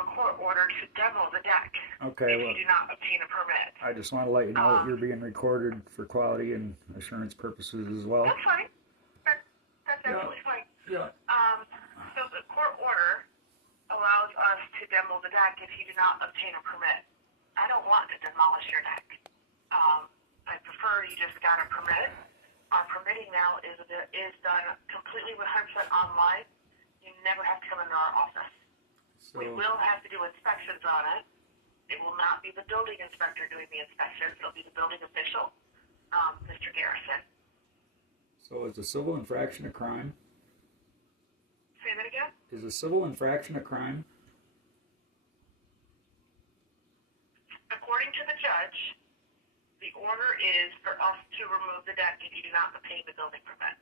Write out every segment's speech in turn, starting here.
have a court order to demo the deck Okay, if you do not obtain a permit. I just want to let you know that you're being recorded for quality and assurance purposes as well. That's fine. That's absolutely fine. Yeah. So the court order allows us to demo the deck if you do not obtain a permit. I don't want to demolish your deck. I prefer you just got a permit. Our permitting now is done completely 100% online. You never have to come into our office. So, We will have to do inspections on it. It will not be the building inspector doing the inspections. It'll be the building official, Mr. Garrison. So is a civil infraction a crime? Say that again? Is a civil infraction a crime? According to the judge, the order is for us to remove the deck if you do not obtain the building permit.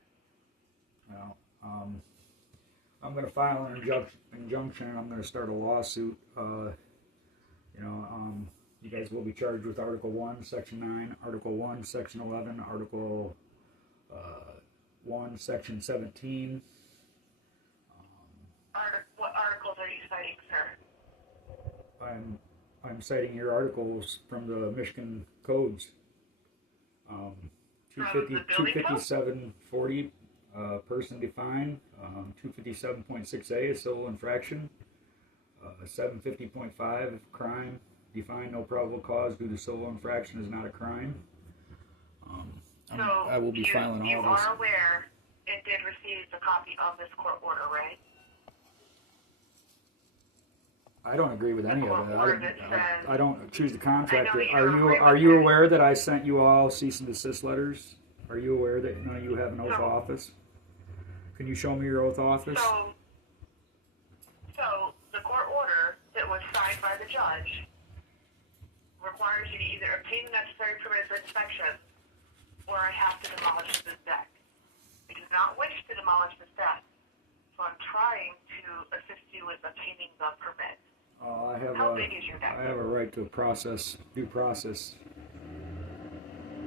Well, I'm going to file an injunction and I'm going to start a lawsuit. You guys will be charged with Article 1, Section 9, Article 1, Section 11, Article 1, Section 17. What articles are you citing, sir? I'm citing your articles from the Michigan codes. 25740, person defined. 257.6a, a civil infraction. 750.5, crime defined, no probable cause due to civil infraction is not a crime. I will be filing all this. You are aware it did receive a copy of this court order, right? I don't agree with any of it. I don't choose the contractor. Are Are you aware that I sent you all cease and desist letters? Are you aware that none of you have an oath of office? Can you show me your oath of office? So the court order that was signed by the judge requires you to either obtain the necessary permits for inspection, or I have to demolish this deck. I do not wish to demolish this deck, so I'm trying to assist you with obtaining the permit. How big is your deck? I have a right to due process.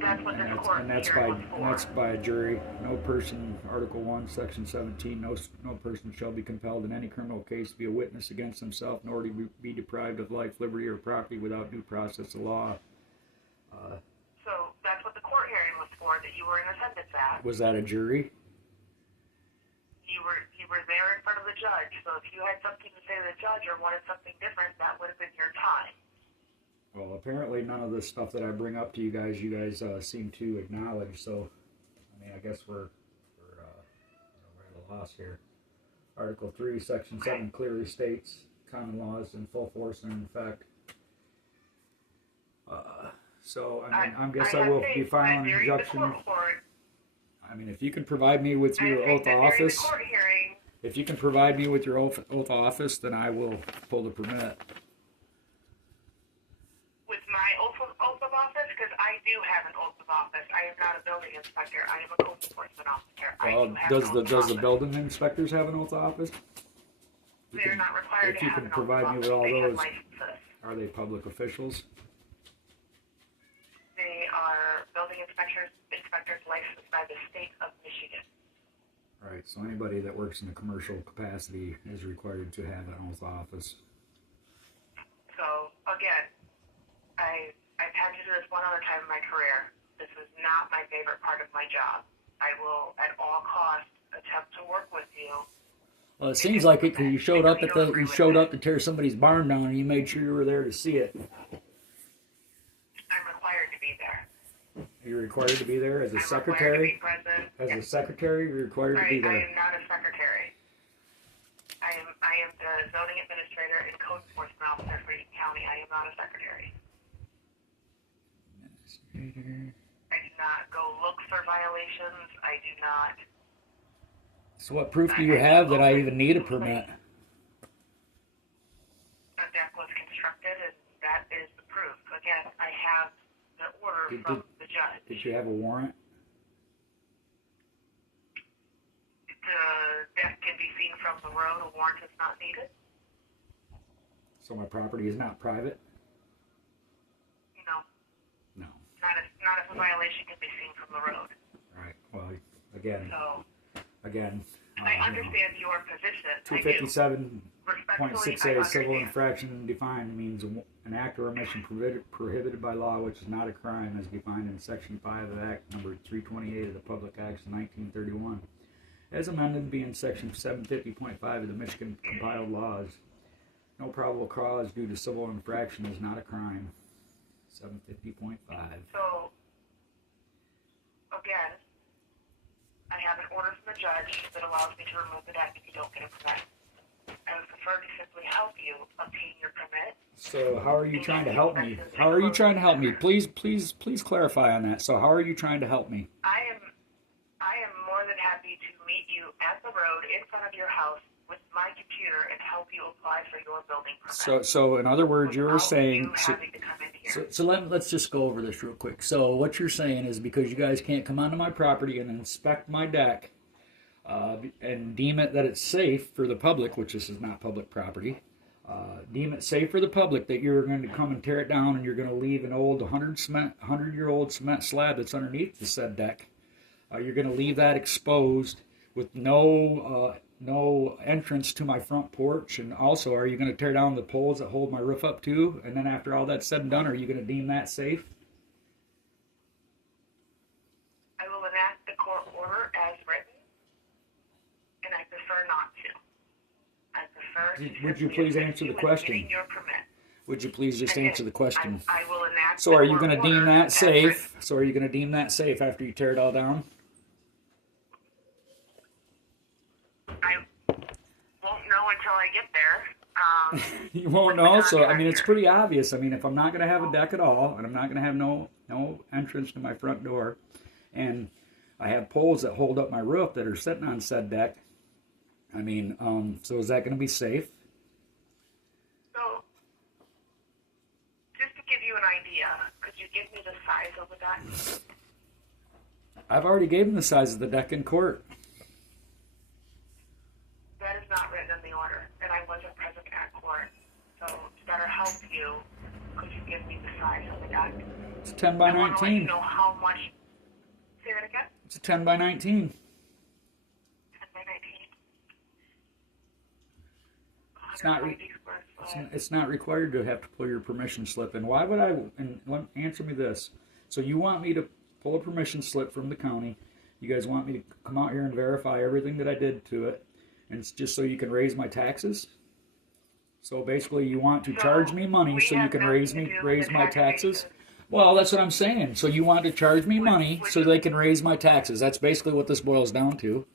That's what this court And that's by a jury. No person, Article 1, Section 17, no person shall be compelled in any criminal case to be a witness against himself, nor to be deprived of life, liberty, or property without due process of law. So that's what the court hearing was for, that you were in attendance at. Was that a jury? You were there in front of the judge, so if you had something to say to the judge or wanted something different, that would have been your time. Well, apparently none of this stuff that I bring up to you guys seem to acknowledge. So, I guess we're at a loss here. Article 3, Section 7 clearly states common law is in full force and in effect. I guess I will be filing an injunction. If you can provide me with your oath of office, if you can provide me with your oath of office, then I will pull the permit. With my oath of office, because I do have an oath of office. I am not a building inspector. I am a code enforcement officer. Does the building inspectors have an oath of office? They're not required to have an oath of office. If you can provide me with all those, licenses. Are they public officials? They are building inspectors licensed by the state of Michigan. Right, so anybody that works in a commercial capacity is required to have an oath of office. So, again, I've had to do this one other time in my career. This is not my favorite part of my job. I will, at all costs, attempt to work with you. Well, it seems like it because you showed up to tear somebody's barn down, and you made sure you were there to see it. I'm required to be there. You're required to be there as a secretary? As a secretary, you're required to be there. I am not a secretary. I am the zoning administrator and code enforcement officer for Eaton County. I am not a secretary. I do not go look for violations. I do not. So what proof do you have that I even need a permit? A deck was constructed, and that is the proof. Again, I have the order from the judge. Did you have a warrant? The deck can be seen from the road. A warrant is not needed. So my property is not private? No. No. Not if a violation can be seen from the road. Right. Well, again. So. Again. I understand your position. 257 Point Respectfully, 6A, I civil understand. infraction defined means an act or omission prohibited by law, which is not a crime, as defined in Section 5 of Act Number 328 of the Public Acts of 1931. As amended, being Section 750.5 of the Michigan compiled laws. No probable cause due to civil infraction is not a crime. 750.5. So, again, I have an order from the judge that allows me to remove the deck if you don't get a permit. I would prefer to simply help you obtain your permit. So how are you trying to help me? How are you trying to help me? Please clarify on that. So how are you trying to help me? I am more than happy to meet you at the road in front of your house with my computer and help you apply for your building permit. So in other words, you're saying. You having to come in here. So let's just go over this real quick. So what you're saying is because you guys can't come onto my property and inspect my deck and deem it that it's safe for the public, which this is not public property, deem it safe for the public that you're going to come and tear it down and you're going to leave an old 100-year-old cement slab that's underneath the said deck. You're going to leave that exposed with no entrance to my front porch, and also are you going to tear down the poles that hold my roof up too? And then after all that's said and done, are you going to deem that safe? I will enact the court order as written, and I prefer not to. I prefer to. Would you please answer the question? Getting your permit. Would you please just answer the question? I will enact. So are you going to deem that safe? So are you going to deem that safe after you tear it all down? I won't know until I get there. You won't know. So I mean, it's pretty obvious. I mean, if I'm not going to have a deck at all, and I'm not going to have no entrance to my front door, and I have poles that hold up my roof that are sitting on said deck, I mean, so is that going to be safe? So, just to give you an idea, could you give me the size of the deck? I've already gave him the size of the deck in court. That is not written in the order, and I wasn't present at court. So, to better help you, could you give me the size of the deck? It's a 10 by I want to let 19. you know how much. Say that again? It's a 10 by 19. 10 by 19. It's not. 190 square foot. It's not required to have to pull your permission slip. And why would I? And answer me this. So you want me to pull a permission slip from the county? You guys want me to come out here and verify everything that I did to it, and it's just so you can raise my taxes? So basically, you want to charge me money so you can raise my taxes? Well, that's what I'm saying. So you want to charge me money so they can raise my taxes. That's basically what this boils down to.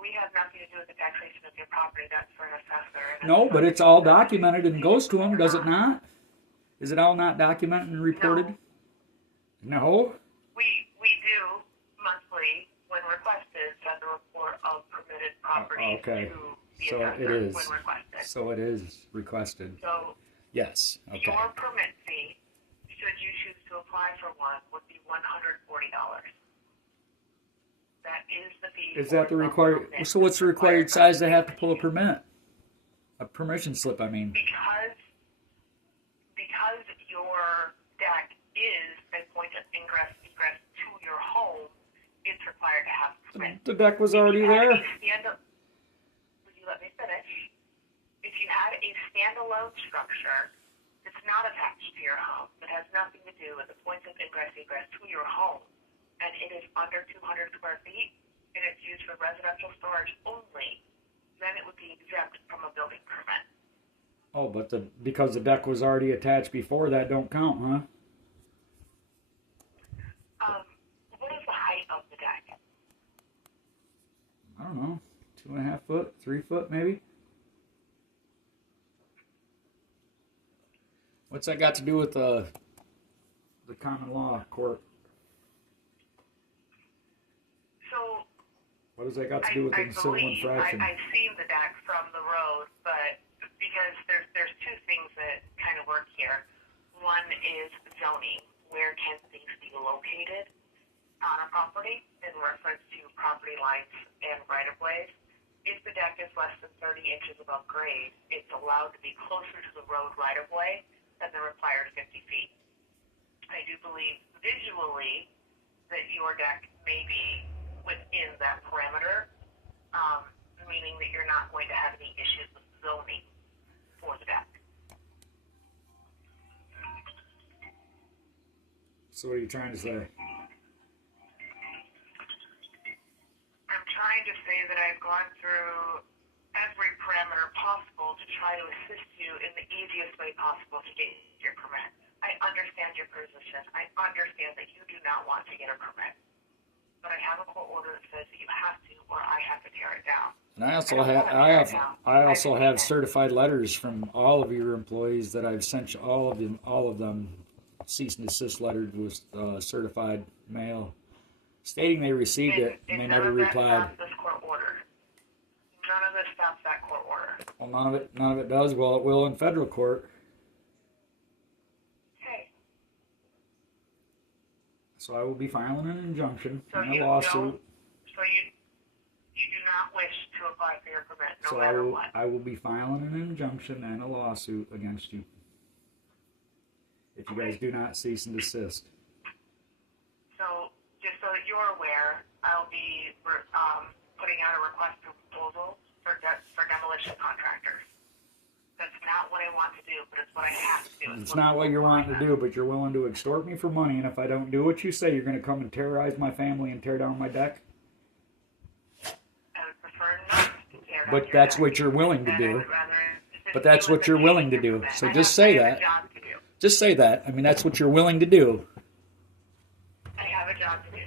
We have nothing to do with the taxation of your property. That's for an assessor. No, but it's all documented and goes to them, does it not? Is it all not documented and reported? No. We do monthly when requested send a report of permitted properties Okay. to the So assessor it is. when requested. So it is requested. So Yes. Okay. your permit fee, should you choose to apply for one, would be $140. That is the fee. Is that the for required? permit. So what's the required size they have to pull a permit? A permission slip, I mean. Because your deck is a point of egress to your home, it's required to have a permit. The deck was already there. Would you let me finish? If you had a standalone structure that's not attached to your home, that has nothing to do with the points of egress to your home, and it is under 200 square feet, and it's used for residential storage only, then it would be exempt from a building permit. Oh, but because the deck was already attached before, that don't count, huh? What is the height of the deck? I don't know, 2.5 foot, 3 foot, maybe. What's that got to do with the common law court? So, What does that got to do with the civil infraction? I've seen the deck from the road, but because there's two things that kind of work here. One is zoning. Where can things be located on a property in reference to property lines and right-of-ways? If the deck is less than 30 inches above grade, it's allowed to be closer to the road right-of-way than the required 50 feet. I do believe visually that your deck may be within that parameter. meaning that you're not going to have any issues with zoning for the deck. So what are you trying to say? I'm trying to say that I've gone through every parameter possible to try to assist you in the easiest way possible to get your permit. I understand your position. I understand that you do not want to get a permit. But I have a court order that says that you have to, or I have to tear it down. And I also have certified letters from all of your employees that I've sent you, all of them cease and desist letters with certified mail stating they received it and they never replied. None of that stops this court order. None of this stops that court order. Well, none of it does. Well, it will in federal court. So I will be filing an injunction and a lawsuit. So you do not wish to apply for your permit, no matter what. I will be filing an injunction and a lawsuit against you if you guys do not cease and desist. So just so that you're aware, I'll be putting out a request for proposal for demolition contractors. That's not what I want to do, but it's what I have to do. It's not what you're wanting to do, but you're willing to extort me for money, and if I don't do what you say, you're going to come and terrorize my family and tear down my deck? I would prefer not to tear down But your that's deck. what you're willing to And I do. would rather But that's what you're willing to do. So just I say have that. a job to do. Just say that. I mean, that's what you're willing to do. I have a job to do.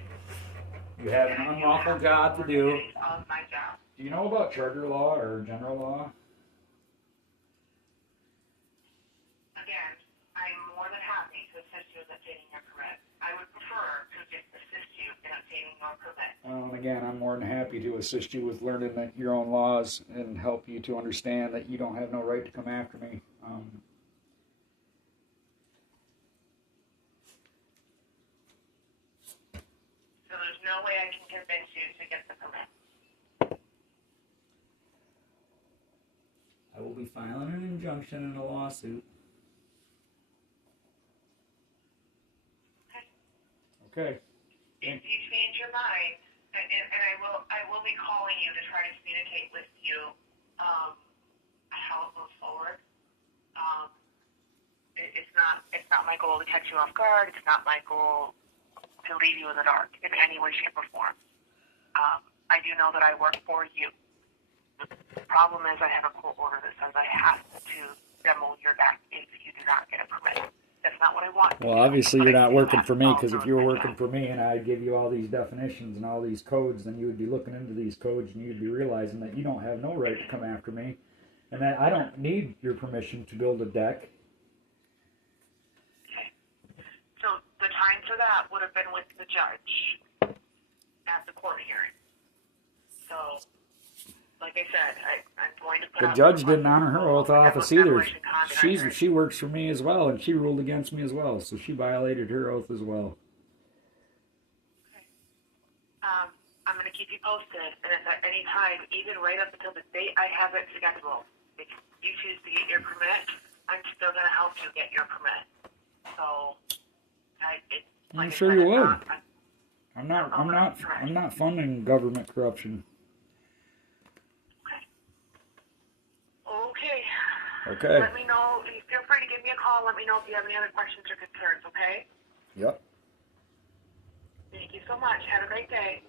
You have an unlawful job to do. Of my job. Do you know about charter law or general law? Again, I'm more than happy to assist you in obtaining your permit. I would prefer to just assist you in obtaining your permit. Again, I'm more than happy to assist you with learning your own laws and help you to understand that you don't have no right to come after me. So there's no way I can convince you to get the permit. I will be filing an injunction and a lawsuit. Okay. If you change your mind, and I will be calling you to try to communicate with you how it moves forward. It's not my goal to catch you off guard. It's not my goal to leave you in the dark in any way, shape, or form. I do know that I work for you. The problem is I have a court order that says I have to demo your deck if you do not get a permit. That's not what I want. Well, obviously you're not working for me, because if you were working for me and I'd give you all these definitions and all these codes, then you would be looking into these codes and you'd be realizing that you don't have no right to come after me and that I don't need your permission to build a deck. Okay. So the time for that would have been with the judge at the court hearing. So, like I said, I'm going to put The out judge didn't honor her oath of office either. demolition contractors. She works for me as well, and she ruled against me as well, so she violated her oath as well. Okay. I'm going to keep you posted, and at any time, even right up until the date I have it scheduled, if you choose to get your permit, I'm still going to help you get your permit. So, I'm sure you would. I'm not funding government corruption. Okay. Let me know. Feel free to give me a call. Let me know if you have any other questions or concerns, okay? Yep. Thank you so much. Have a great day.